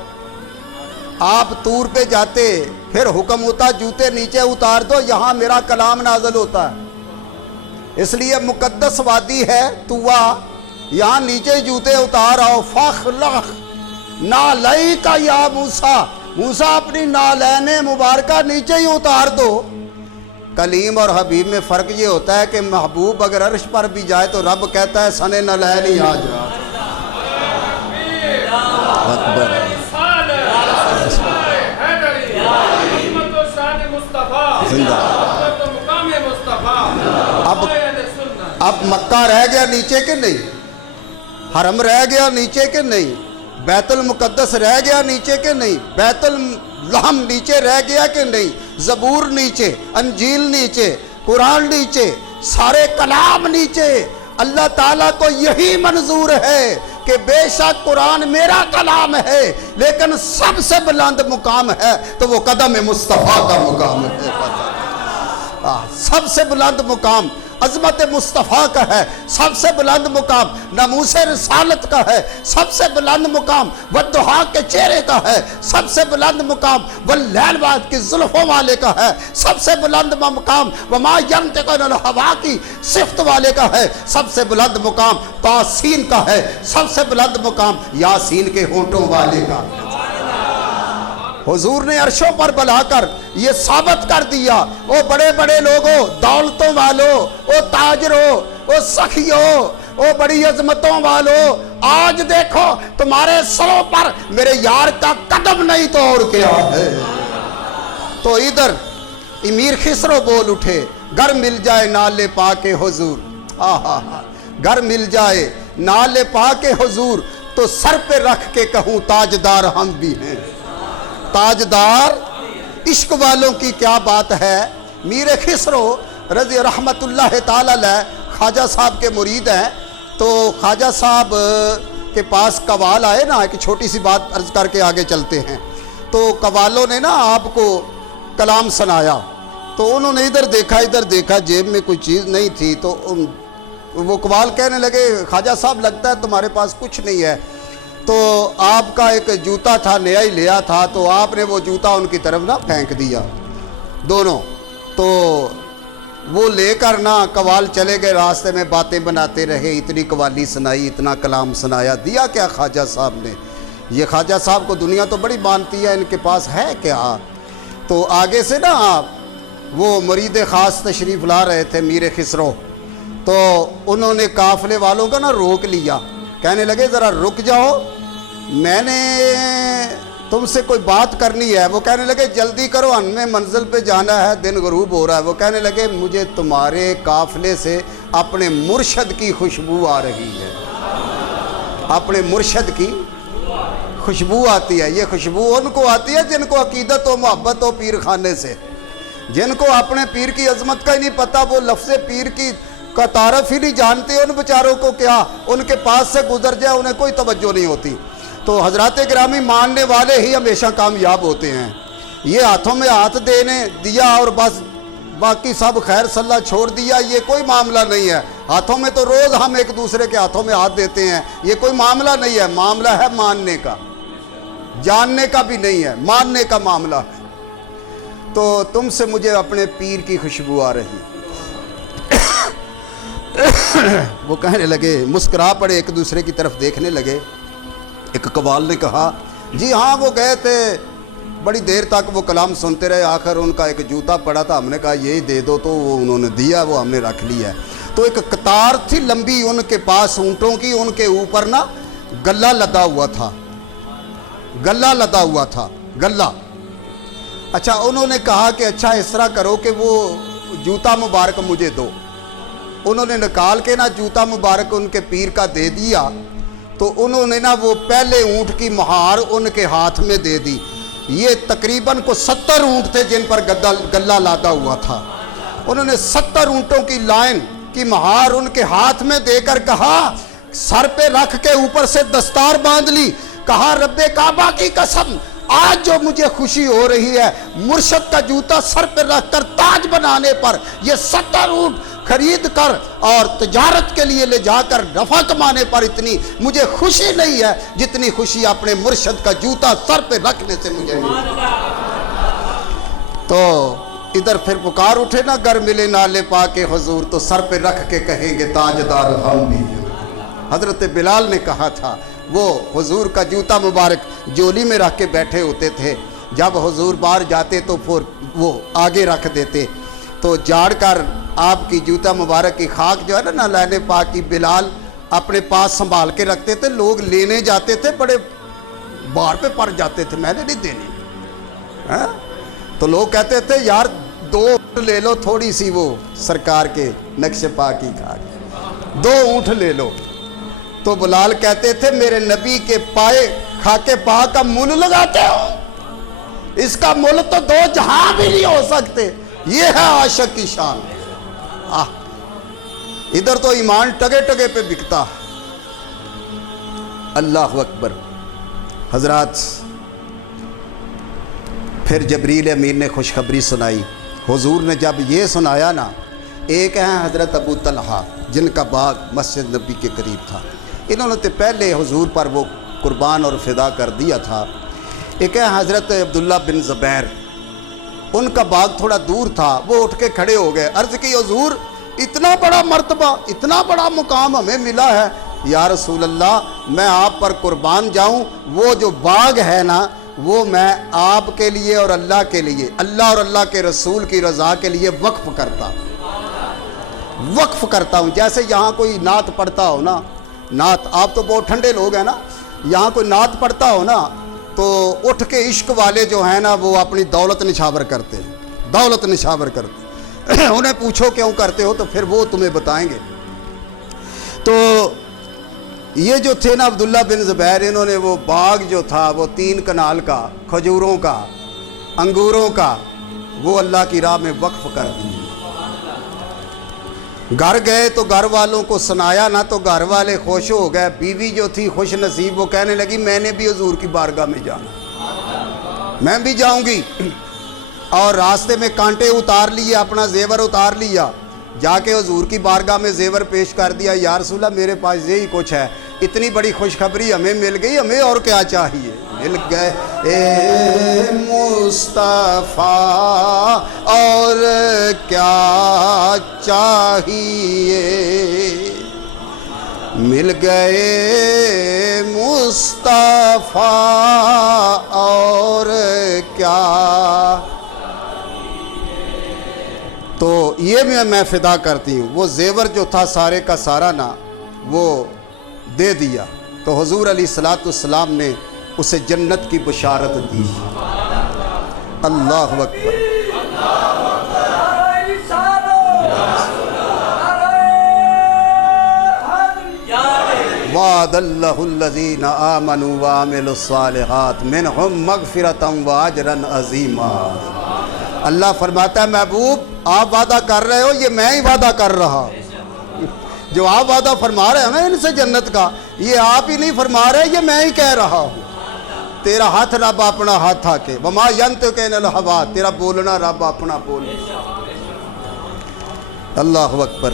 آپ طور پہ جاتے، پھر حکم ہوتا جوتے نیچے اتار دو، یہاں میرا کلام نازل ہوتا ہے، اس لیے مقدس وادی ہے طوا، یہاں نیچے جوتے اتار آؤ۔ فاخلع نعلیک یا موسیٰ، موسیٰ اپنی نالین مبارکہ نیچے ہی اتار دو۔ کلیم اور حبیب میں فرق یہ ہوتا ہے کہ محبوب اگر عرش پر بھی جائے تو رب کہتا ہے سنے نالین ہی آ جا۔ اکبر۔ اب مکہ رہ گیا نیچے کہ نہیں، حرم رہ گیا نیچے کہ نہیں، بیت المقدس رہ گیا نیچے کہ نہیں، بیت لحم نیچے رہ گیا کہ نہیں، زبور نیچے، انجیل نیچے، قرآن نیچے، سارے کلام نیچے۔ اللہ تعالیٰ کو یہی منظور ہے کہ بے شک قرآن میرا کلام ہے، لیکن سب سے بلند مقام ہے تو وہ قدم مصطفیٰ کا مقام ہے۔ سب سے بلند مقام عظمت مصطفیٰ کا ہے، سب سے بلند مقام ناموس رسالت کا ہے، سب سے بلند مقام والضحیٰ کے چہرے کا ہے، سب سے بلند مقام واللیل بعد کی زلفوں والے کا ہے، سب سے بلند مقام وما ینطق عن الہویٰ کی صفت والے کا ہے، سب سے بلند مقام تاسین کا ہے، سب سے بلند مقام یاسین کے ہونٹوں والے کا۔ حضور نے عرشوں پر بلا کر یہ ثابت کر دیا، او بڑے بڑے لوگوں، دولتوں والوں، او تاجروں، او سخیوں، او بڑی عظمتوں والوں، آج دیکھو تمہارے سروں پر میرے یار کا قدم نہیں تو اور کیا ہے۔ تو ادھر امیر خسرو بول اٹھے، گر مل جائے نالے پا کے حضور، گر مل جائے نالے پا کے حضور تو سر پہ رکھ کے کہوں تاجدار ہم بھی ہیں۔ تاجدار عشق والوں کی کیا بات ہے۔ میر خسرو رضی رحمت اللہ تعالی علیہ خواجہ صاحب کے مرید ہیں، تو خواجہ صاحب کے پاس قوال آئے نا، ایک چھوٹی سی بات عرض کر کے آگے چلتے ہیں۔ تو قوالوں نے نا آپ کو کلام سنایا، تو انہوں نے ادھر دیکھا، جیب میں کوئی چیز نہیں تھی، تو وہ قوال کہنے لگے خواجہ صاحب لگتا ہے تمہارے پاس کچھ نہیں ہے۔ تو آپ کا ایک جوتا تھا، نیا ہی لیا تھا، تو آپ نے وہ جوتا ان کی طرف نہ پھینک دیا دونوں، تو وہ لے کر نہ قوال چلے گئے، راستے میں باتیں بناتے رہے، اتنی قوالی سنائی، اتنا کلام سنایا، دیا کیا خواجہ صاحب نے؟ یہ خواجہ صاحب کو دنیا تو بڑی مانتی ہے، ان کے پاس ہے کیا؟ تو آگے سے نا وہ مرید خاص تشریف لا رہے تھے میر خسرو، تو انہوں نے قافلے والوں کا نا روک لیا، کہنے لگے ذرا رک جاؤ، میں نے تم سے کوئی بات کرنی ہے۔ وہ کہنے لگے جلدی کرو، ہمیں منزل پہ جانا ہے، دن غروب ہو رہا ہے۔ وہ کہنے لگے مجھے تمہارے قافلے سے اپنے مرشد کی خوشبو آ رہی ہے، اپنے مرشد کی خوشبو آتی ہے۔ یہ خوشبو ان کو آتی ہے جن کو عقیدت و محبت ہو پیر خانے سے، جن کو اپنے پیر کی عظمت کا ہی نہیں پتہ، وہ لفظ پیر کی کا تعارف ہی نہیں جانتے، ان بیچاروں کو کیا ان کے پاس سے گزر جائے انہیں کوئی توجہ نہیں ہوتی۔ تو حضرات گرامی، ماننے والے ہی ہمیشہ کامیاب ہوتے ہیں۔ یہ ہاتھوں میں ہاتھ دینے دیا اور بس باقی سب خیر صلاح چھوڑ دیا، یہ کوئی معاملہ نہیں ہے۔ ہاتھوں میں تو روز ہم ایک دوسرے کے ہاتھوں میں ہاتھ دیتے ہیں، یہ کوئی معاملہ نہیں ہے۔ معاملہ ہے ماننے کا، جاننے کا بھی نہیں ہے، ماننے کا معاملہ ہے۔ تو تم سے مجھے اپنے پیر کی خوشبو آ رہی۔ وہ کہنے لگے، مسکرا پڑے، ایک دوسرے کی طرف دیکھنے لگے۔ ایک قوال نے کہا، جی ہاں وہ گئے تھے، بڑی دیر تک وہ کلام سنتے رہے، آخر ان کا ایک جوتا پڑا تھا، ہم نے کہا یہی دے دو، تو وہ انہوں نے دیا، وہ ہم نے رکھ لیا ہے۔ تو ایک قطار تھی لمبی ان کے پاس اونٹوں کی، ان کے اوپر نا گلہ لدا ہوا تھا، گلہ لدا ہوا تھا، گلہ۔ اچھا انہوں نے کہا کہ اچھا اس طرح کرو کہ وہ جوتا مبارک مجھے دو۔ انہوں نے نکال کے نا جوتا مبارک ان کے پیر کا دے دیا، تو انہوں نے نا وہ پہلے اونٹ کی مہار ان کے ہاتھ میں دے دی۔ یہ تقریباً کو 70 اونٹ تھے جن پر گلہ لادا ہوا تھا۔ انہوں نے 70 اونٹوں کی لائن کی مہار ان کے ہاتھ میں دے کر کہا، سر پہ رکھ کے اوپر سے دستار باندھ لی، کہا رب کعبہ کی قسم، آج جو مجھے خوشی ہو رہی ہے مرشد کا جوتا سر پہ رکھ کر تاج بنانے پر، یہ 70 اونٹ خرید کر اور تجارت کے لیے لے جا کر نفع کمانے پر اتنی مجھے خوشی نہیں ہے جتنی خوشی اپنے مرشد کا جوتا سر پہ رکھنے سے مجھے ملی۔ تو ادھر پھر پکار اٹھے نا، گر ملے نالے پا کے حضور، تو سر پہ رکھ کے کہیں گے تاجدار ہم بھی۔ حضرت بلال نے کہا تھا، وہ حضور کا جوتا مبارک جولی میں رکھ کے بیٹھے ہوتے تھے، جب حضور باہر جاتے تو پھر وہ آگے رکھ دیتے، تو جاڑ کر آپ کی جوتا مبارک کی خاک جو ہے نا نالائن پاک کی بلال اپنے پاس سنبھال کے رکھتے تھے۔ لوگ لینے جاتے تھے، بڑے بار پہ پڑ جاتے تھے، میں نے نہیں دینی، تو لوگ کہتے تھے یار 2 اونٹ لے لو، تھوڑی سی وہ سرکار کے نقش پاک کی خاک، 2 اونٹ لے لو۔ تو بلال کہتے تھے میرے نبی کے پائے خاکے پاک کا مول لگاتے ہو، اس کا مول تو 2 جہاں بھی نہیں ہو سکتے، یہ ہے عاشق کی شان۔ ادھر تو ایمان ٹگے ٹگے پہ بکتا۔ اللہ اکبر۔ حضرات پھر جبریل امین نے خوشخبری سنائی۔ حضور نے جب یہ سنایا نا، ایک ہیں حضرت ابو طلحہ جن کا باغ مسجد نبی کے قریب تھا، انہوں نے تو پہلے حضور پر وہ قربان اور فدا کر دیا تھا۔ ایک ہے حضرت عبداللہ بن زبیر، ان کا باغ تھوڑا دور تھا، وہ اٹھ کے کھڑے ہو گئے، عرض کی حضور اتنا بڑا مرتبہ، اتنا بڑا مقام ہمیں ملا ہے، یا رسول اللہ میں آپ پر قربان جاؤں، وہ جو باغ ہے نا وہ میں آپ کے لیے اور اللہ کے لیے، اللہ اور اللہ کے رسول کی رضا کے لیے وقف کرتا ہوں۔ جیسے یہاں کوئی نعت پڑھتا ہو نا، نعت، آپ تو بہت ٹھنڈے لوگ ہیں نا، یہاں کوئی نعت پڑھتا ہو نا تو اٹھ کے عشق والے جو ہیں نا وہ اپنی دولت نشاور کرتے ہیں، دولت نشاور کرتے ہیں۔ انہیں پوچھو کیوں کرتے ہو تو پھر وہ تمہیں بتائیں گے۔ تو یہ جو تھے نا عبداللہ بن زبیر، انہوں نے وہ باغ جو تھا وہ 3 کنال کا، کھجوروں کا، انگوروں کا، وہ اللہ کی راہ میں وقف کر دی۔ گھر گئے تو گھر والوں کو سنایا نا تو گھر والے خوش ہو گئے۔ بیوی جو تھی خوش نصیب، وہ کہنے لگی میں نے بھی حضور کی بارگاہ میں جانا، میں بھی جاؤں گی۔ اور راستے میں کانٹے اتار لیے، اپنا زیور اتار لیا، جا کے حضور کی بارگاہ میں زیور پیش کر دیا، یا رسول اللہ میرے پاس یہی کچھ ہے، اتنی بڑی خوشخبری ہمیں مل گئی، ہمیں اور کیا چاہیے۔ مل گئے اے مصطفیٰ اور کیا چاہیے، مل گئے مصطفیٰ اور کیا۔ تو یہ میں فدا کرتی ہوں، وہ زیور جو تھا سارے کا سارا نا وہ دے دیا، تو حضور علیہ الصلوۃ والسلام نے اسے جنت کی بشارت دی۔ اللہ اکبر۔ وعد اللہ الذین آمنوا وعملوا الصالحات منہم مغفرۃ واجرا عظیما۔ اللہ فرماتا ہے محبوب آپ وعدہ کر رہے ہو، یہ میں ہی وعدہ کر رہا ہوں۔ جو آپ وعدہ فرما رہے ہیں نا ان سے جنت کا، یہ آپ ہی نہیں فرما رہے، یہ میں ہی کہہ رہا ہوں۔ تیرا ہاتھ رب اپنا ہاتھ تھا کے وما ینطق عن الہوا، تیرا بولنا رب اپنا بول۔ اللہ اکبر۔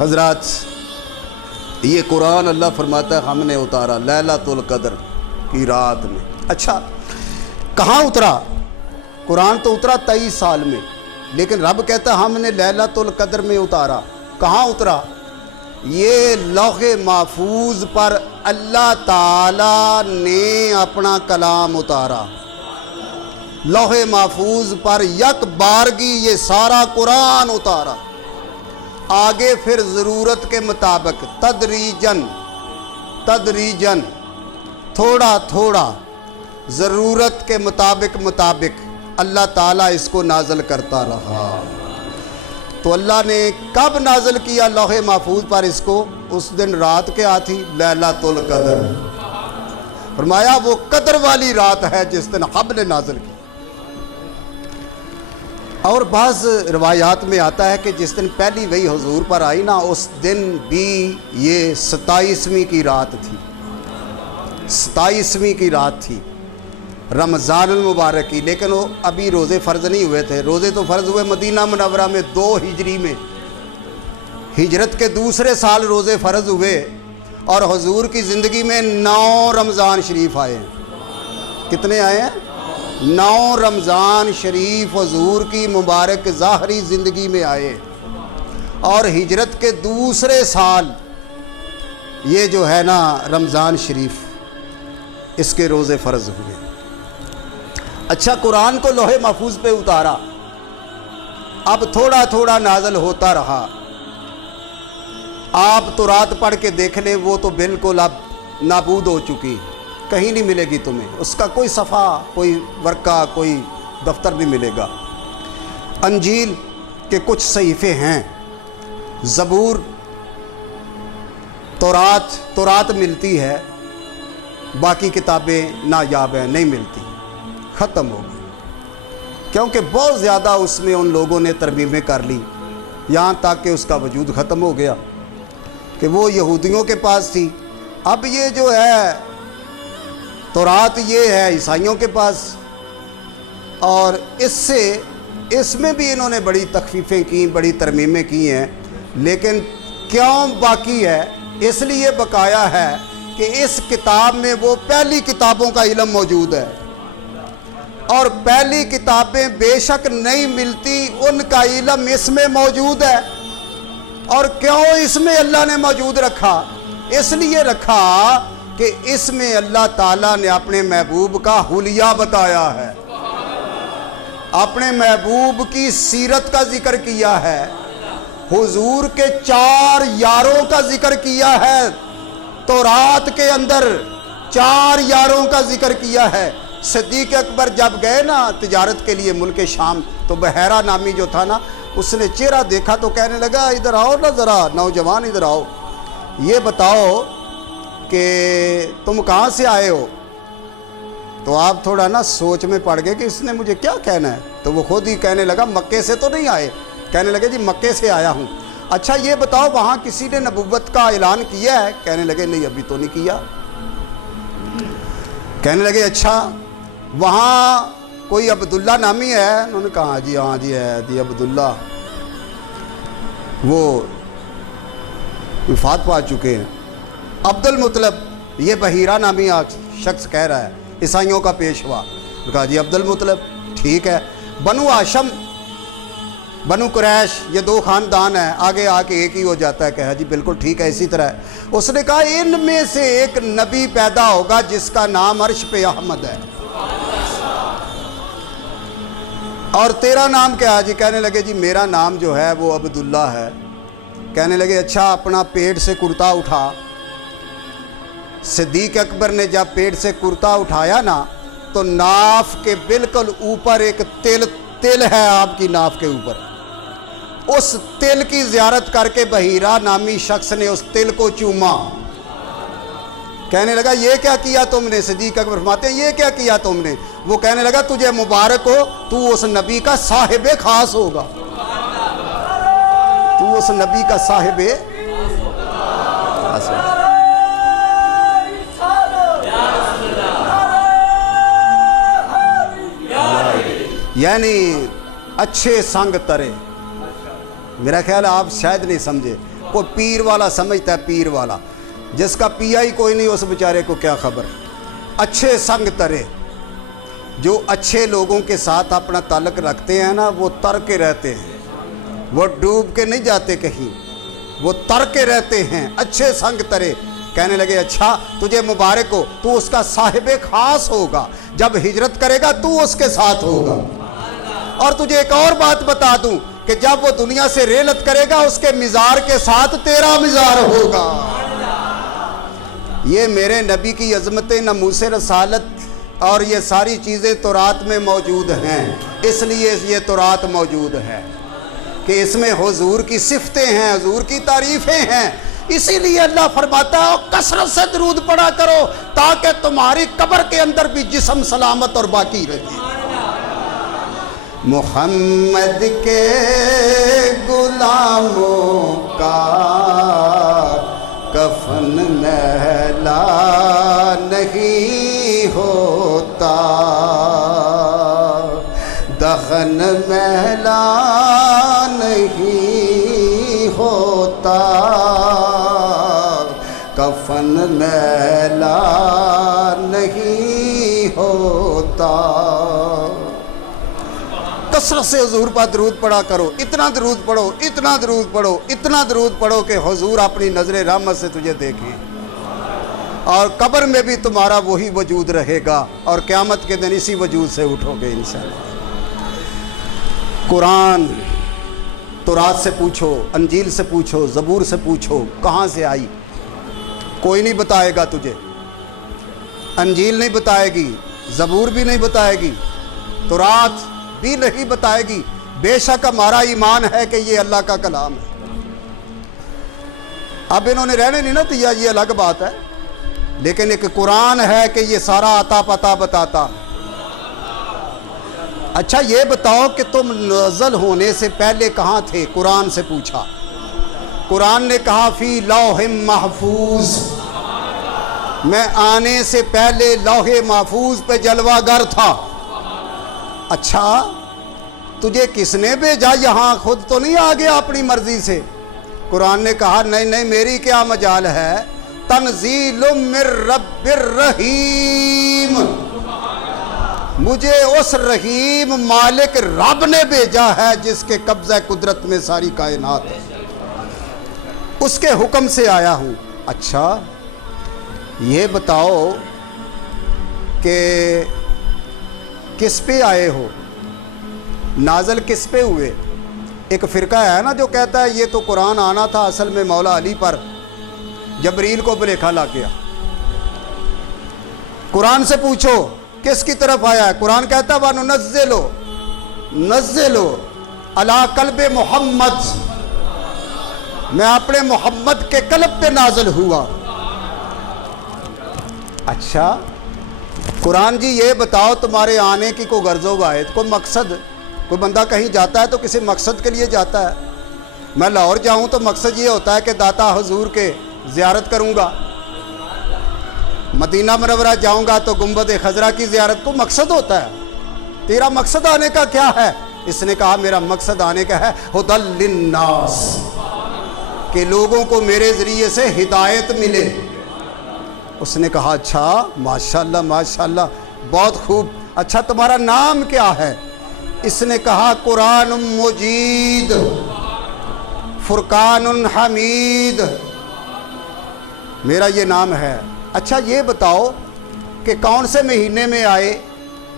حضرات یہ قرآن اللہ فرماتا ہے ہم نے اتارا لیلۃ القدر کی رات میں۔ اچھا کہاں اترا؟ قرآن تو اترا 23 سال میں، لیکن رب کہتا ہے ہم نے لیلۃ القدر میں اتارا۔ کہاں اترا؟ یہ لوح محفوظ پر اللہ تعالیٰ نے اپنا کلام اتارا۔ لوح محفوظ پر یک بارگی یہ سارا قرآن اتارا۔ آگے پھر ضرورت کے مطابق تدریجن تھوڑا تھوڑا ضرورت کے مطابق اللہ تعالیٰ اس کو نازل کرتا رہا۔ تو اللہ نے کب نازل کیا لوح محفوظ پر اس کو؟ اس دن رات کیا تھی؟ لیلۃ القدر۔ فرمایا وہ قدر والی رات ہے جس دن ہم نے نازل کی۔ اور بعض روایات میں آتا ہے کہ جس دن پہلی وحی حضور پر آئی نا، اس دن بھی یہ 27ویں کی رات تھی، 27ویں کی رات تھی رمضان المبارک کی، لیکن وہ ابھی روزے فرض نہیں ہوئے تھے۔ روزے تو فرض ہوئے مدینہ منورہ میں 2 ہجری میں، ہجرت کے دوسرے سال روزے فرض ہوئے، اور حضور کی زندگی میں 9 رمضان شریف آئے ہیں۔ کتنے آئے ہیں؟ 9 رمضان شریف حضور کی مبارک ظاہری زندگی میں آئے، اور ہجرت کے دوسرے سال یہ جو ہے نا رمضان شریف اس کے روزے فرض ہوئے۔ اچھا قرآن کو لوح محفوظ پہ اتارا، اب تھوڑا تھوڑا نازل ہوتا رہا۔ آپ تو رات پڑھ کے دیکھ لیں، وہ تو بالکل اب نابود ہو چکی، کہیں نہیں ملے گی تمہیں، اس کا کوئی صفحہ، کوئی ورقہ، کوئی دفتر نہیں ملے گا۔ انجیل کے کچھ صحیفے ہیں، زبور، تورات ملتی ہے، باقی کتابیں نایاب ہیں، نہیں ملتی، ختم ہو گئی، کیونکہ بہت زیادہ اس میں ان لوگوں نے ترمیمیں کر لی، یہاں تک کہ اس کا وجود ختم ہو گیا کہ وہ یہودیوں کے پاس تھی۔ اب یہ جو ہے تورات یہ ہے عیسائیوں کے پاس، اور اس میں بھی انہوں نے بڑی تخفیفیں کی، بڑی ترمیمیں کی ہیں، لیکن کیوں باقی ہے؟ اس لیے بقایا ہے کہ اس کتاب میں وہ پہلی کتابوں کا علم موجود ہے، اور پہلی کتابیں بے شک نہیں ملتی، ان کا علم اس میں موجود ہے۔ اور کیوں اس میں اللہ نے موجود رکھا؟ اس لیے رکھا کہ اس میں اللہ تعالیٰ نے اپنے محبوب کا حلیہ بتایا ہے، اپنے محبوب کی سیرت کا ذکر کیا ہے، حضور کے 4 یاروں کا ذکر کیا ہے، تورات کے اندر 4 یاروں کا ذکر کیا ہے۔ صدیق اکبر جب گئے نا تجارت کے لیے ملک شام، تو بحیرہ نامی جو تھا نا، اس نے چہرہ دیکھا تو کہنے لگا ادھر آؤ نا ذرا نوجوان، ادھر آؤ، یہ بتاؤ کہ تم کہاں سے آئے ہو؟ تو آپ تھوڑا نا سوچ میں پڑ گئے کہ اس نے مجھے کیا کہنا ہے، تو وہ خود ہی کہنے لگا مکے سے تو نہیں آئے، کہنے لگے جی مکے سے آیا ہوں۔ اچھا یہ بتاؤ وہاں کسی نے نبوت کا اعلان کیا ہے؟ کہنے لگے نہیں ابھی تو نہیں کیا۔ کہنے لگے اچھا وہاں کوئی عبداللہ نامی ہے؟ انہوں نے کہا جی ہاں جی ہے جی عبداللہ، وہ وفات پا چکے ہیں۔ عبد المطلب، یہ بحیرہ نامی شخص کہہ رہا ہے، عیسائیوں کا پیشوا۔ کہا جی عبد المطلب ٹھیک ہے۔ بنو ہاشم، بنو قریش، یہ 2 خاندان ہیں، آگے آ کے ایک ہی ہو جاتا ہے۔ کہا جی بالکل ٹھیک ہے، اسی طرح ہے۔ اس نے کہا ان میں سے ایک نبی پیدا ہوگا جس کا نام عرش پہ احمد ہے، اور تیرا نام کیا ہے؟ جی کہنے لگے جی میرا نام جو ہے وہ عبداللہ ہے۔ کہنے لگے اچھا اپنا پیٹ سے کرتا اٹھا۔ صدیق اکبر نے جب پیٹ سے کرتا اٹھایا نا، تو ناف کے بالکل اوپر ایک تل ہے، آپ کی ناف کے اوپر، اس تل کی زیارت کر کے بحیرہ نامی شخص نے اس تل کو چوما، کہنے لگا یہ کیا کیا تم نے؟ صدیق اکبر فرماتے ہیں یہ کیا کیا تم نے؟ وہ کہنے لگا تجھے مبارک ہو، تو اس نبی کا صاحب خاص ہوگا، تو اس نبی کا صاحب خاص ہوگا۔ یعنی اچھے سنگ ترے، میرا خیال ہے آپ شاید نہیں سمجھے، کوئی پیر والا سمجھتا ہے، پیر والا، جس کا پیا ہی کوئی نہیں اس بیچارے کو کیا خبر۔ اچھے سنگ ترے، جو اچھے لوگوں کے ساتھ اپنا تعلق رکھتے ہیں نا، وہ تر کے رہتے ہیں، وہ ڈوب کے نہیں جاتے کہیں، وہ تر کے رہتے ہیں، اچھے سنگ ترے۔ کہنے لگے اچھا تجھے مبارک ہو، تو اس کا صاحب خاص ہوگا، جب ہجرت کرے گا تو اس کے ساتھ ہوگا۔ اور تجھے ایک اور بات بتا دوں کہ جب وہ دنیا سے رحلت کرے گا اس کے مزار کے ساتھ تیرا مزار ہوگا۔ یہ میرے نبی کی عظمت ناموس رسالت اور یہ ساری چیزیں تورات میں موجود ہیں، اس لیے یہ تورات موجود ہے کہ اس میں حضور کی صفتیں ہیں، حضور کی تعریفیں ہیں۔ اسی لیے اللہ فرماتا ہے کثرت سے درود پڑھا کرو تاکہ تمہاری قبر کے اندر بھی جسم سلامت اور باقی رہے۔ محمد کے غلاموں کا کفن میلا نہیں ہوتا، دفن میلا نہیں ہوتا، کفن میلا نہیں ہوتا۔ کثرت سے حضور پر درود پڑھا کرو، اتنا درود پڑھو، اتنا درود پڑھو، اتنا درود پڑھو کہ حضور اپنی نظر رحمت سے تجھے دیکھیں، اور قبر میں بھی تمہارا وہی وجود رہے گا، اور قیامت کے دن اسی وجود سے اٹھو گے انشاءاللہ۔ قرآن تورات سے پوچھو، انجیل سے پوچھو، زبور سے پوچھو کہاں سے آئی، کوئی نہیں بتائے گا تجھے۔ انجیل نہیں بتائے گی، زبور بھی نہیں بتائے گی، تورات بھی نہیں بتائے گی۔ بے شک ہمارا ایمان ہے کہ یہ اللہ کا کلام ہے۔ اب انہوں نے رہنے نہیں نہ دیا، یہ الگ بات ہے، لیکن ایک قرآن ہے کہ یہ سارا عطا پتہ بتاتا۔ اچھا یہ بتاؤ کہ تم نازل ہونے سے پہلے کہاں تھے؟ قرآن سے پوچھا، قرآن نے کہا فی لوح محفوظ، میں آنے سے پہلے لوح محفوظ پہ جلوہ گر تھا۔ اچھا تجھے کس نے بھیجا یہاں؟ خود تو نہیں آ گیا اپنی مرضی سے؟ قرآن نے کہا نہیں نہیں، میری کیا مجال ہے، تنزیل من رب الرحیم، مجھے اس رحیم مالک رب نے بھیجا ہے جس کے قبضہ قدرت میں ساری کائنات ہے، اس کے حکم سے آیا ہوں۔ اچھا یہ بتاؤ کہ کس پہ آئے ہو، نازل کس پہ ہوئے؟ ایک فرقہ ہے نا جو کہتا ہے یہ تو قرآن آنا تھا اصل میں مولا علی پر، جبریل کو بلیکھا لا گیا۔ قرآن سے پوچھو کس کی طرف آیا ہے؟ قرآن کہتا ہے وَنُنَزِّلُ عَلَىٰ قَلْبِ محمد، میں اپنے محمد کے قلب پہ نازل ہوا۔ اچھا قرآن جی یہ بتاؤ تمہارے آنے کی کوئی غرض و غایت، کوئی مقصد؟ کوئی بندہ کہیں جاتا ہے تو کسی مقصد کے لیے جاتا ہے۔ میں لاہور جاؤں تو مقصد یہ ہوتا ہے کہ داتا حضور کے زیارت کروں گا، مدینہ منورہ جاؤں گا تو گنبد خضرا کی زیارت، کو مقصد ہوتا ہے۔ تیرا مقصد آنے کا کیا ہے؟ اس نے کہا میرا مقصد آنے کا ہے ہدی للناس، کہ لوگوں کو میرے ذریعے سے ہدایت ملے۔ اس نے کہا اچھا ماشاءاللہ ماشاءاللہ بہت خوب، اچھا تمہارا نام کیا ہے؟ اس نے کہا قرآن مجید، فرقان حمید، میرا یہ نام ہے۔ اچھا یہ بتاؤ کہ کون سے مہینے میں آئے؟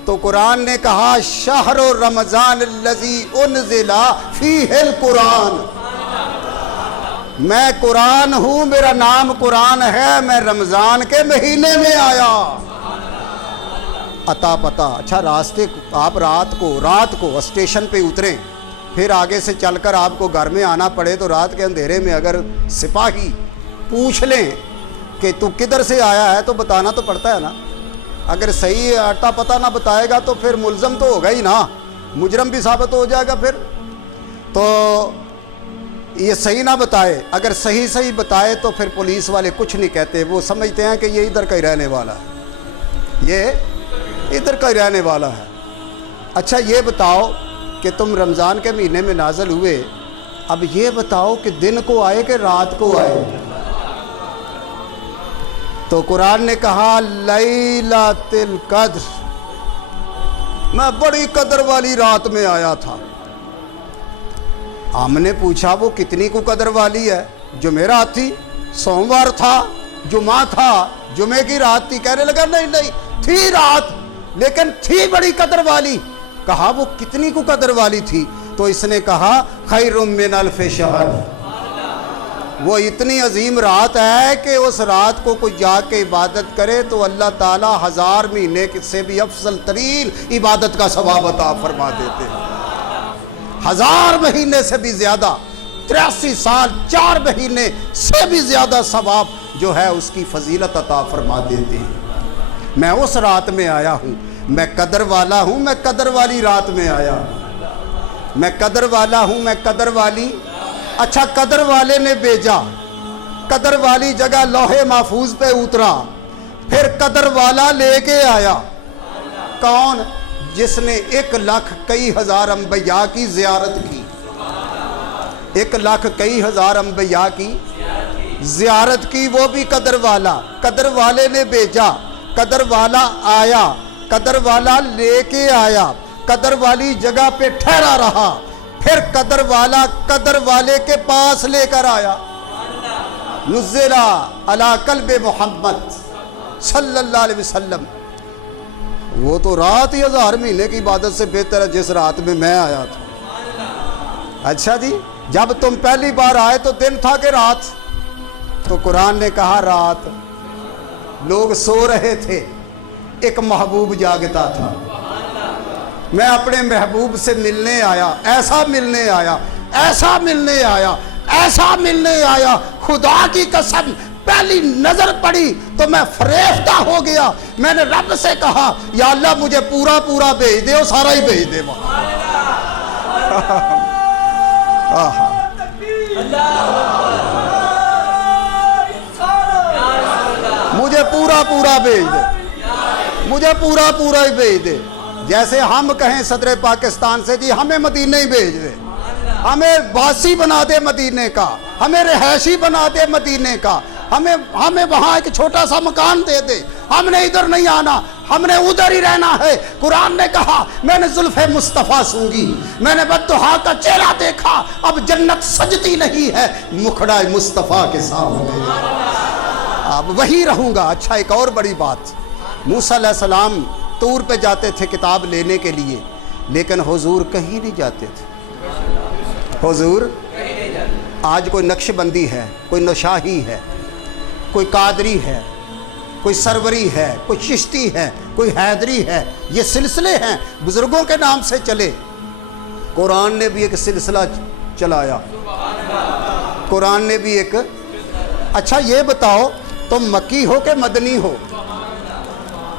تو قرآن نے کہا شہر رمضان الذی انزل فیہ القرآن، میں قرآن ہوں، میرا نام قرآن ہے، میں رمضان کے مہینے میں آیا۔ عطا پتہ۔ اچھا راستے آپ رات کو اسٹیشن پہ اتریں، پھر آگے سے چل کر آپ کو گھر میں آنا پڑے تو رات کے اندھیرے میں اگر سپاہی پوچھ لیں کہ تو کدھر سے آیا ہے تو بتانا تو پڑتا ہے نا. اگر صحیح آٹا پتہ نہ بتائے گا تو پھر ملزم تو ہوگا ہی نا, مجرم بھی ثابت ہو جائے گا. پھر تو یہ صحیح نہ بتائے, اگر صحیح بتائے تو پھر پولیس والے کچھ نہیں کہتے, وہ سمجھتے ہیں کہ یہ ادھر کا ہی رہنے والا ہے, یہ ادھر کا ہی رہنے والا ہے. اچھا یہ بتاؤ کہ تم رمضان کے مہینے میں نازل ہوئے, اب یہ بتاؤ کہ دن کو آئے کہ رات کو آئے؟ تو قرآن نے کہا لیلۃ القدر, میں بڑی قدر والی رات میں آیا تھا. ہم نے پوچھا وہ کتنی کو قدر والی ہے؟ جمعرات تھی, سوموار تھا, جمعہ تھا, جمعے کی رات تھی. کہنے لگا نہیں تھی رات, لیکن تھی بڑی قدر والی. کہا وہ کتنی کو قدر والی تھی؟ تو اس نے کہا خیر من الف شہر, وہ اتنی عظیم رات ہے کہ اس رات کو کوئی جا کے عبادت کرے تو اللہ تعالیٰ 1000 مہینے سے بھی افضل ترین عبادت کا ثواب عطا فرما دیتے ہیں. 1000 مہینے سے بھی زیادہ, 83 سال 4 مہینے سے بھی زیادہ ثواب جو ہے اس کی فضیلت عطا فرما دیتے ہیں. میں اس رات میں آیا ہوں, میں قدر والا ہوں, میں قدر والی رات میں آیا ہوں, میں قدر والا ہوں, میں قدر والی. اچھا قدر والے نے بھیجا, قدر والی جگہ لوح محفوظ پہ اترا, پھر قدر والا لے کے آیا. کون؟ جس نے 1,00,000 کئی ہزار انبیاء کی زیارت کی. 1,00,000 کئی ہزار انبیاء کی زیارت کی, وہ بھی قدر والا. قدر والے نے بھیجا, قدر والا آیا, قدر والا لے کے آیا, قدر والی جگہ پہ ٹھہرا رہا, پھر قدر والا قدر والے کے پاس لے کر آیا. نزل علی قلب محمد صلی اللہ علیہ وسلم. وہ تو رات ہی 1000 مہینے کی عبادت سے بہتر ہے جس رات میں آیا تھا. اچھا جی, جب تم پہلی بار آئے تو دن تھا کہ رات؟ تو قرآن نے کہا رات. لوگ سو رہے تھے, ایک محبوب جاگتا تھا. میں اپنے محبوب سے ملنے آیا, ایسا ملنے آیا, ایسا ملنے آیا, ایسا ملنے آیا, خدا کی قسم پہلی نظر پڑی تو میں فریفتہ ہو گیا. میں نے رب سے کہا یا اللہ مجھے پورا بھیج دے, اور سارا ہی بھیج دے وہاں. مجھے پورا بھیج دے, مجھے پورا ہی بھیج دے. جیسے ہم کہیں صدر پاکستان سے جی ہمیں مدینہ ہی بھیج دے, ہمیں باسی بنا دے مدینے کا, ہمیں رہائشی بنا دے مدینے کا, ہمیں وہاں ایک چھوٹا سا مکان دے دے, ہم نے ادھر نہیں آنا, ہم نے ادھر ہی رہنا ہے. قرآن نے کہا میں نے زلف مصطفیٰ سونگی, میں نے بددعا کا چہرہ دیکھا, اب جنت سجتی نہیں ہے مکھڑا مصطفیٰ کے سامنے, اب وہی رہوں گا. اچھا ایک اور بڑی بات, موسیٰ علیہ السلام طور پہ جاتے تھے کتاب لینے کے لیے, لیکن حضور کہیں نہیں جاتے تھے. حضور آج کوئی نقش بندی ہے, کوئی نشاہی ہے, کوئی قادری ہے, کوئی سروری ہے, کوئی چشتی ہے, کوئی حیدری ہے, یہ سلسلے ہیں بزرگوں کے نام سے چلے. قرآن نے بھی ایک سلسلہ چلایا, قرآن نے بھی ایک. اچھا یہ بتاؤ تم مکی ہو کہ مدنی ہو؟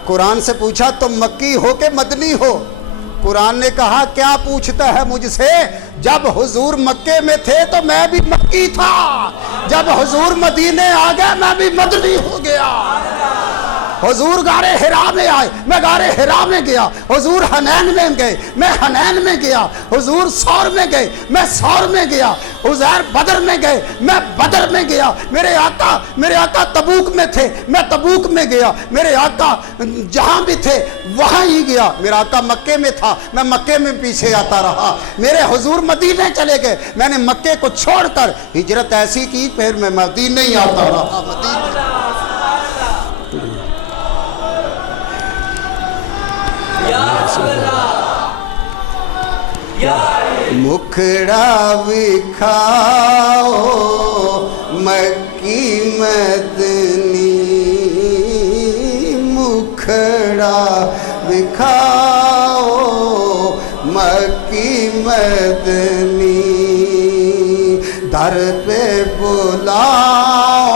قرآن سے پوچھا تم مکی ہو کہ مدنی ہو؟ قرآن نے کہا کیا پوچھتا ہے مجھ سے, جب حضور مکے میں تھے تو میں بھی مکی تھا, جب حضور مدینے آ گئے میں بھی مدنی ہو گیا. حضور غار حرا میں آئے, میں غار حرا میں گیا. حضور حنین میں گئے, میں حنین میں گیا. حضور سور میں گئے, میں سور میں گیا. حضور بدر میں گئے, میں بدر میں گیا. میرے آقا تبوک میں تھے, میں تبوک میں گیا. میرے آقا جہاں بھی تھے وہاں ہی گیا. میرا آقا مکے میں تھا, میں مکے میں پیچھے آتا رہا. میرے حضور مدینے چلے گئے, میں نے مکے کو چھوڑ کر ہجرت ایسی کی, پھر میں مدینے ہی آتا رہا. مکھڑا وکھاؤ مکی مدنی, مکھڑا وکھاؤ مکی مدنی, در پہ بلاؤ